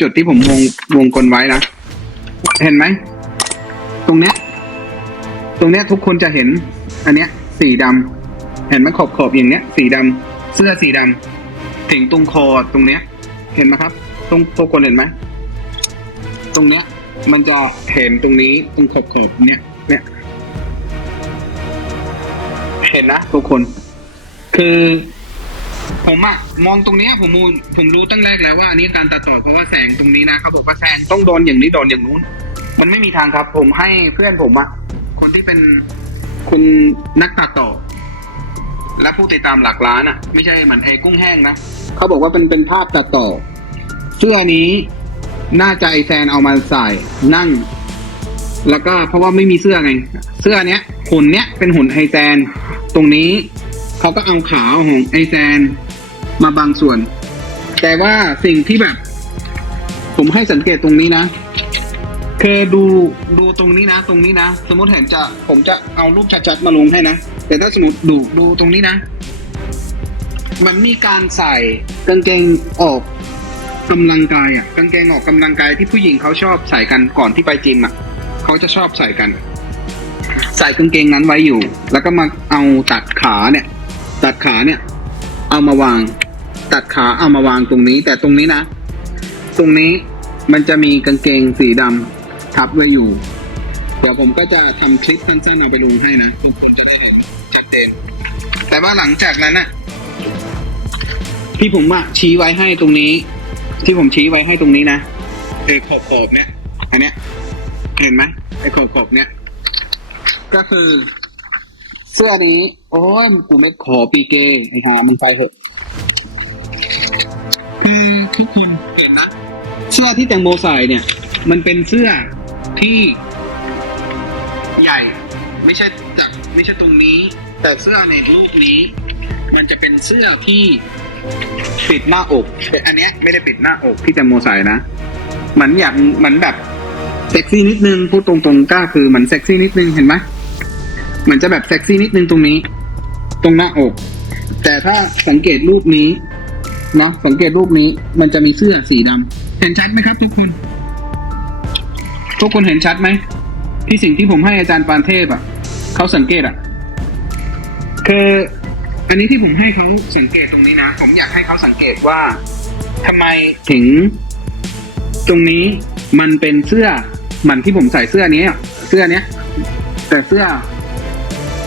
จุดที่ผมวงวงกลไว้นะ เห็นไหม ตรงเนี้ย ตรงเนี้ยทุกคนจะเห็น อันเนี้ย สีดำเห็นไหมขอบขอบอย่างเนี้ย สีดำเสื้อสีดำถึงตรงคอตรงเนี้ย เห็นไหมครับ ตรงทุกคนเห็นไหม ตรงเนี้ย มันจะเห็นตรงนี้ตรงขอบขอบเนี้ยเนี่ยเห็นนะทุกคน คือ ผมอะมองตรงเนี้ยผมมูผมรู้ตั้งแรกแล้วว่าอันนี้การตัดต่อเพราะว่าแสงตรงนี้นะเขาบอกว่าแสงต้องโดนอย่างนี้โดนอย่างนู้น มันไม่มีทางครับ ผมให้เพื่อนผมอะคนที่เป็นคุณนักตัดต่อ และผู้ติดตามหลักล้านอะไม่ใช่เหมือนไอ้กุ้งแห้งนะเขาบอกว่าเป็นเป็นภาพตัดต่อ เสื้อนี้น่าจะไอแซนเอามาใส่นั่ง แล้วก็เพราะว่าไม่มีเสื้อไง เสื้อเนี้ยหุ่นเนี้ยเป็นหุ่นไอแซนตรงนี้ เขาก็เอาขาของไอแซนมาบางส่วน แต่ว่าสิ่งที่แบบ ผมให้สังเกตตรงนี้นะคือดูดูตรงนี้นะ ตรงนี้นะ สมมติเห็นจะผมจะเอารูปชัดๆมาลงให้นะ แต่ถ้าสมมติดูดูตรงนี้นะ มันมีการใส่กางเกงออกกำลังกายอะกางเกงออกกำลังกายที่ผู้หญิงเขาชอบใส่กันก่อนที่ไปจิมอะเขาจะชอบใส่กัน ใส่กางเกงนั้นไว้อยู่ แล้วก็มาเอาตัดขาเนี่ย ตัดขาเนี่ย เอามาวาง ตัดขาเอามาวางตรงนี้ แต่ตรงนี้นะ ตรงนี้มันจะมีกางเกงสีดำทับไว้อยู่ เดี๋ยวผมก็จะทำคลิปสั้นๆเอาไปลงให้นะชัดเจนแต่ว่าหลังจากนั้นน่ะที่ผมอะชี้ไว้ให้ตรงนี้ ที่ผมชี้ไว้ให้ตรงนี้นะคือขอบขอบเนี่ยอันเนี้ยเห็นไหมไอ้ขอบขอบเนี่ย ก็คือ เสื้อนี้ โอ้ยกูไม่ขอปีเกไอ้หามันไปเถอะคือทุกคนเห็นนะเสื้อที่แตงโมใส่เนี่ย มันเป็นเสื้อที่ ใหญ่ ไม่ใช่จากไม่ใช่ตรงนี้ แต่เสื้อในรูปนี้ มันจะเป็นเสื้อที่ปิดหน้าอกแต่อันเนี้ยไม่ได้ปิดหน้าอกที่แตงโมใส่นะเหมือนอยากเหมือนแบบเซ็กซี่นิดนึงพูดตรงๆกล้าคือเหมือนเซ็กซี่นิดนึงเห็นไหม เหมือนจะแบบเซ็กซี่นิดนึงตรงนี้ ตรงหน้าอก แต่ถ้าสังเกตรูปนี้เนาะสังเกตรูปนี้ มันจะมีเสื้อสีดำเห็นชัดไหมครับ ทุกคน ทุกคนเห็นชัดไหมที่สิ่งที่ผมให้อาจารย์ปานเทพอะเขาสังเกตอะคืออันนี้ที่ผมให้เขาสังเกตตรงนี้นะ ผมอยากให้เขาสังเกตว่าทำไมถึง ตรงนี้มันเป็นเสื้อเหมือนที่ผมใส่เสื้อนี้เสื้อเนี้ย แต่เสื้อ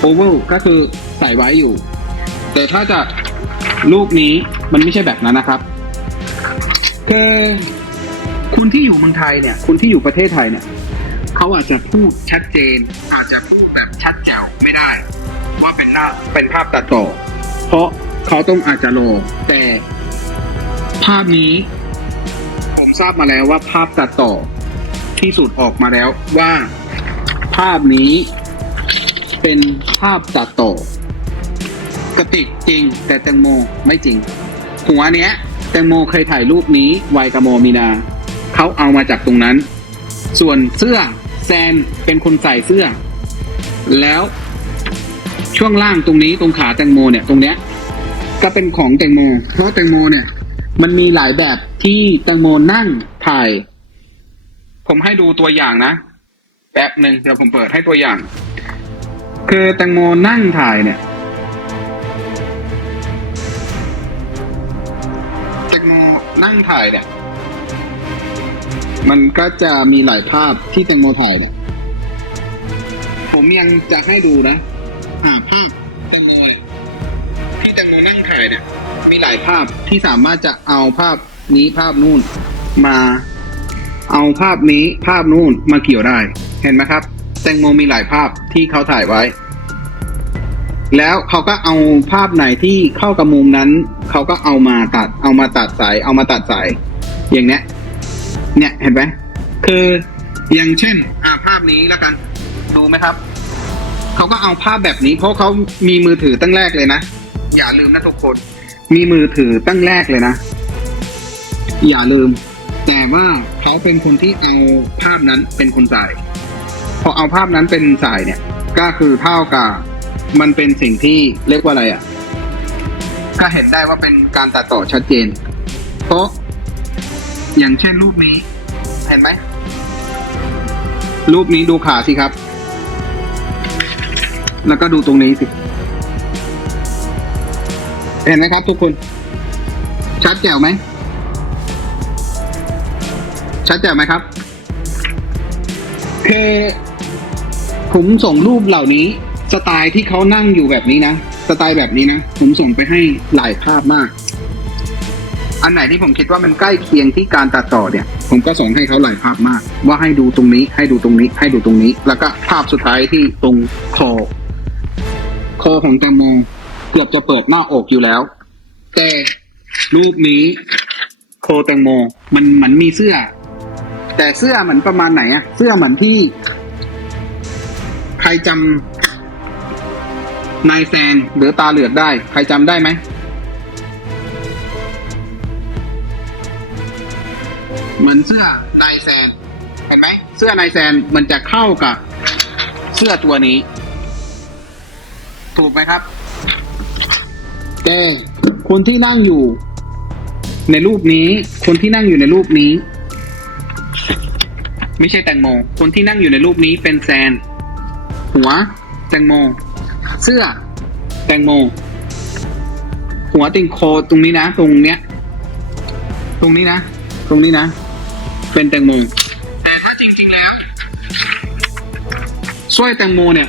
โอเวลก็คือใส่ไว้อยู่ แต่ถ้าจะรูปนี้มันไม่ใช่แบบนั้นนะครับคือคุณที่อยู่เมืองไทยเนี่ยคุณที่อยู่ประเทศไทยเนี่ยเขาอาจจะพูดชัดเจน อาจจะพูดแบบชัดแจ๋วไม่ได้ ว่าเป็นหน้าเป็นภาพตัดต่อ เพราะเขาต้องอาจจะโลแต่ภาพนี้ผมทราบมาแล้วว่าภาพตัดต่อที่สุดออกมาแล้วว่าภาพนี้ เป็นภาพตัดต่อกระติกจริง แต่แตงโมไม่จริง หัวเนี้ย แตงโมเคยถ่ายรูปนี้ไวกับโมมีนาเขาเอามาจากตรงนั้น ส่วนเสื้อแซนเป็นคนใส่เสื้อ แล้วช่วงล่างตรงนี้ตรงขาแตงโมเนี่ยตรงเนี้ย ก็เป็นของแตงโม เพราะแตงโมเนี่ย มันมีหลายแบบที่แตงโมนั่งถ่าย ผมให้ดูตัวอย่างนะแป๊บหนึ่งเดี๋ยวผมเปิดให้ตัวอย่าง คือแตงโมนั่งถ่ายเนี่ยแตงโมนั่งถ่ายเนี่ย มันก็จะมีหลายภาพที่แตงโมถ่ายเนี่ยผมยังจะให้ดูนะอ่าภาพแตงโมเนี่ยที่แตงโมนั่งถ่ายเนี่ย มีหลายภาพที่สามารถจะเอาภาพนี้ภาพนู่นมาเอาภาพนี้ภาพนู่นมาเกี่ยวได้ เห็นไหมครับ แตงโมมีหลายภาพที่เขาถ่ายไว้ แล้วเขาก็เอาภาพไหนที่เข้ากับมุมนั้นเขาก็เอามาตัด เอามาตัดสาย เอามาตัดสาย อย่างเนี้ย เนี่ยเห็นไหมคืออย่างเช่น อ่าภาพนี้แล้วกัน ดูไหมครับเขาก็เอาภาพแบบนี้ เพราะเขามีมือถือตั้งแรกเลยนะอย่าลืมนะทุกคน มีมือถือตั้งแรกเลยนะอย่าลืม แต่ว่าเขาเป็นคนที่เอาภาพนั้นเป็นคนใส่พ อเอาภาพนั้นเป็นใส่เนี่ย ก็คือเท่ากับมันเป็นสิ่งที่เรียกว่าอะไรอะ ก็เห็นได้ว่าเป็นการตัดต่อชัดเจน เพราะอย่างเช่นรูปนี้ เห็นไหม รูปนี้ดูขาสิครับ แล้วก็ดูตรงนี้สิ เห็นไหมครับทุกคน ชัดแจ๋วไหม ชัดแจ๋วไหมครับคือ ผมส่งรูปเหล่านี้ สไตล์ที่เขานั่งอยู่แบบนี้นะสไตล์แบบนี้นะผมส่งไปให้หลายภาพมาก อันไหนที่ผมคิดว่ามันใกล้เคียงที่การตัดต่อเนี่ย ผมก็ส่งให้เขาหลายภาพมาก ว่าให้ดูตรงนี้ ให้ดูตรงนี้ ให้ดูตรงนี้ แล้วก็ภาพสุดท้ายที่ตรงคอคอของแตงโมเกือบจะเปิดหน้าอกอยู่แล้ว แต่รูปนี้โคแตงโม มันเหมือนมีเสื้อ แต่เสื้อเหมือนประมาณไหนอะเสื้อเหมือนที่ ใครจำนายแซนหรือตาเหลือกได้ ใครจำได้ไหมเหมือนเสื้อนายแซนเห็นไหมเสื้อนายแซนมันจะเข้ากับเสื้อตัวนี้ ถูกไหมครับแต่คนที่นั่งอยู่ ในรูปนี้ คนที่นั่งอยู่ในรูปนี้ ไม่ใช่แตงโม คนที่นั่งอยู่ในรูปนี้เป็นแซน หัว แตงโม เสื้อ แตงโม หัวติงโคตรงนี้นะ ตรงเนี้ย ตรงนี้นะ ตรงนี้นะ เป็นแตงโมแต่ถ้าจริงๆแล้วสร้อยแตงโมเนี่ย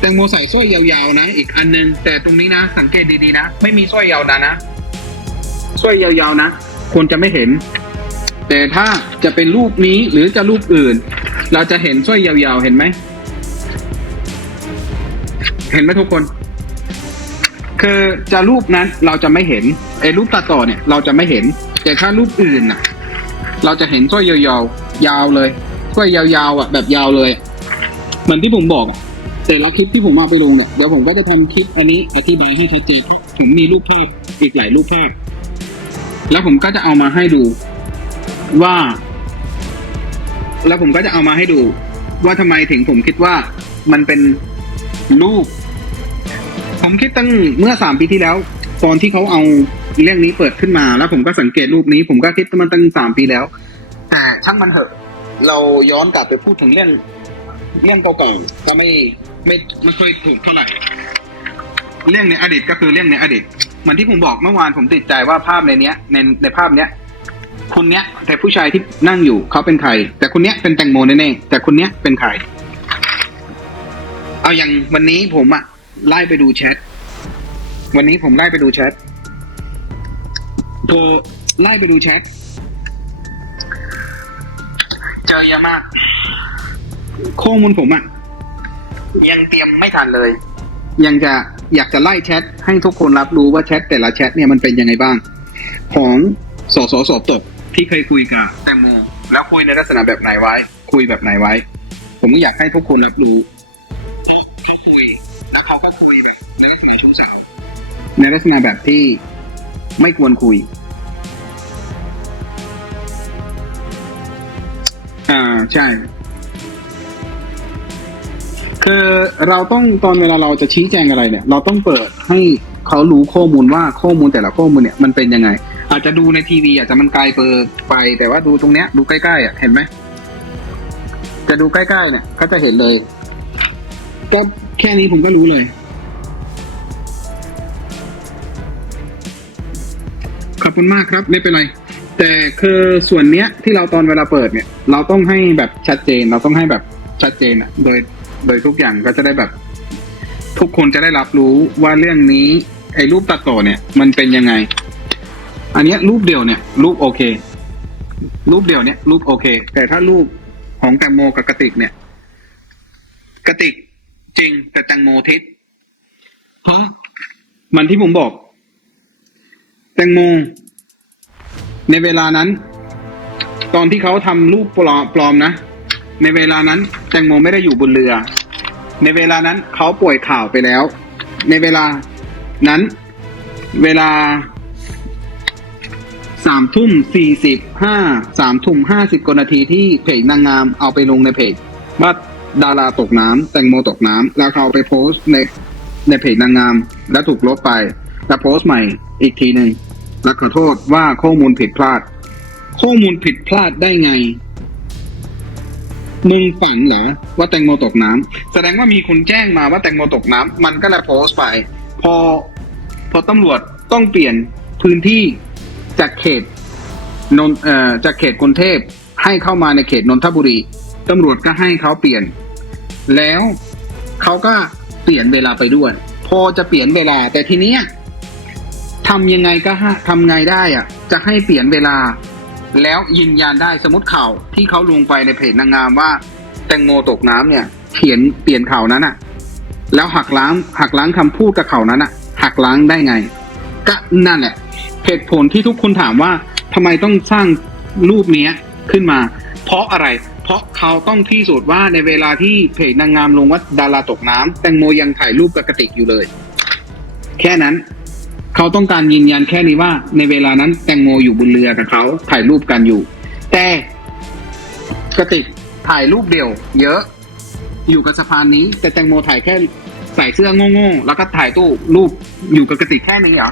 แตงโมใส่สร้อยยาวๆนะ อีกอันนึง แต่ตรงนี้นะ สังเกตดีๆนะ ไม่มีสร้อยยาวนะนะสร้อยยาวๆนะคนจะไม่เห็น แต่ถ้าจะเป็นรูปนี้หรือจะรูปอื่น เราจะเห็นสร้อยยาวๆเห็นไหม เห็นไหมทุกคน คือจะรูปนั้นเราจะไม่เห็นไอ้รูปตัดต่อเนี่ย เราจะไม่เห็น แต่ถ้ารูปอื่นน่ะ เราจะเห็นสร้อยยาวๆยาวเลยสร้อยยาวๆอะแบบยาวเลยเหมือนที่ผมบอกแต่ละคลิปที่ผมเอาไปลงเนี่ยเดี๋ยวผมก็จะทำคลิปอันนี้อธิบายให้ชัดเจนผมมีรูปภาพอีกหลายรูปภาพ แล้วผมก็จะเอามาให้ดูว่า แล้วผมก็จะเอามาให้ดู ว่าทำไมถึงผมคิดว่ามันเป็นรูป ผมคิดตั้งเมื่อสามปีที่แล้ว ตอนที่เขาเอาเรื่องนี้เปิดขึ้นมา แล้วผมก็สังเกตรูปนี้ ผมก็คิดมันตั้งสามปีแล้ว แต่ช่างมันเถอะ เราย้อนกลับไปพูดถึงเรื่องเรื่องเก่าๆก็ไม่ไม่ไม่ค่อยถูกเท่าไหร่เรื่องในอดีตก็คือเรื่องในอดีตเหมือนที่ผมบอกเมื่อวานผมติดใจว่าภาพในเนี้ยในในภาพเนี้ยคนเนี้ย แต่ผู้ชายที่นั่งอยู่เขาเป็นใคร แต่คนเนี้ยเป็นแตงโมแน่ๆแต่คนเนี้ยเป็นใคร เอาอย่างวันนี้ผมอะ ไล่ไปดูแชท วันนี้ผมไล่ไปดูแชทพอไล่ไปดูแชท เจอเยอะมาก ข้อมูลผมอะยังเตรียมไม่ทันเลย ยังจะอยากจะไล่แชทให้ทุกคนรับรู้ว่าแชทแต่ละแชทเนี่ยมันเป็นยังไงบ้าง ของสสสตกที่เคยคุยกับแตงโมแล้วคุยในลักษณะแบบไหนไว้ คุยแบบไหนไว้ ผมก็อยากให้ทุกคนรับรู้ สาว ในลักษณะแบบที่ไม่ควรคุย อ่าใช่ คือเราต้องตอนเวลาเราจะชี้แจงอะไรเนี่ย เราต้องเปิดให้เขารู้ข้อมูลว่าข้อมูลแต่ละข้อมูลเนี่ยมันเป็นยังไง อาจจะดูในทีวีอาจจะมันไกลเปิดไป แต่ว่าดูตรงเนี้ย ดูใกล้ๆอะเห็นไหมจะดูใกล้ๆเนี่ยก็จะเห็นเลย ก็แค่นี้ผมก็รู้เลย ขอบคุณมากครับไม่เป็นไร แต่คือส่วนเนี้ยที่เราตอนเวลาเปิดเนี่ย เราต้องให้แบบชัดเจน เราต้องให้แบบชัดเจนอะโดยโดยทุกอย่างก็จะได้แบบ ทุกคนจะได้รับรู้ว่าเรื่องนี้ ไอ้รูปตัดต่อเนี่ย มันเป็นยังไง อันเนี้ยรูปเดียวเนี่ย รูปโอเค รูปเดียวเนี่ย รูปโอเค แต่ถ้ารูปของแตงโมกับกระติกเนี่ยกระติกจริงแต่แตงโมทิศเพราะมันที่ผมบอก แตงโมในเวลานั้น ตอนที่เขาทำรูปปลอมปลอมนะ ในเวลานั้น แตงโมไม่ได้อยู่บนเรือ ในเวลานั้นเขาป่วยข่าวไปแล้ว ในเวลานั้น เวลาสามทุ่มสี่สิบห้าสามทุ่มห้าสิบกนาทีที่เพจนางงามเอาไปลงในเพจว่าดาราตกน้ำแตงโมตกน้ำแล้วเขาเอาไปโพสต์ในในเพจนางงาม แล้วถูกลบไป แลโพสต์ใหม่อีกทีหนึ่งและขอโทษว่าข้อมูลผิดพลาด ข้อมูลผิดพลาดได้ไง มึงฝันเหรอว่าแตงโมตกน้ำแสดงว่ามีคนแจ้งมาว่าแตงโมตกน้ำมันก็เลยโพสต์ไป พอ พอตำรวจต้องเปลี่ยนพื้นที่จากเขตนนเอ่อจากเขตกรุงเทพให้เข้ามาในเขตนนทบุรีตำรวจก็ให้เขาเปลี่ยน แล้วเขาก็เปลี่ยนเวลาไปด้วย พอจะเปลี่ยนเวลาแต่ทีเนี้ย ทำยังไงก็ทำไงได้อะจะให้เปลี่ยนเวลา แล้วยืนยันได้สมมติข่าวที่เขาลงไปในเพจนางงามว่า แตงโมตกน้ำเนี่ยเขียนเปลี่ยนข่าวนั้นอะแล้วหักล้างหักล้างคำพูดกับข่าวนั้นอะหักล้างได้ไง ก็นั่นแหละเหตุผลที่ทุกคนถามว่าทำไมต้องสร้างรูปเนี้ยขึ้นมา เพราะอะไร เพราะเขาต้องพิสูจน์ว่าในเวลาที่เพจนางงามลงว่าดาราตกน้ำแตงโมยังถ่ายรูปกับกระติกอยู่เลย แค่นั้น เขาต้องการยืนยันแค่นี้ว่า ในเวลานั้นแตงโมอยู่บนเรือกับเขาถ่ายรูปกันอยู่ แต่กระติกถ่ายรูปเดี่ยว เยอะ อยู่กับสะพานนี้ แต่แตงโมถ่ายแค่ใส่เสื้อโง่ๆแล้วก็ถ่ายตู้รูปอยู่กับกระติกแค่นี้เหรอ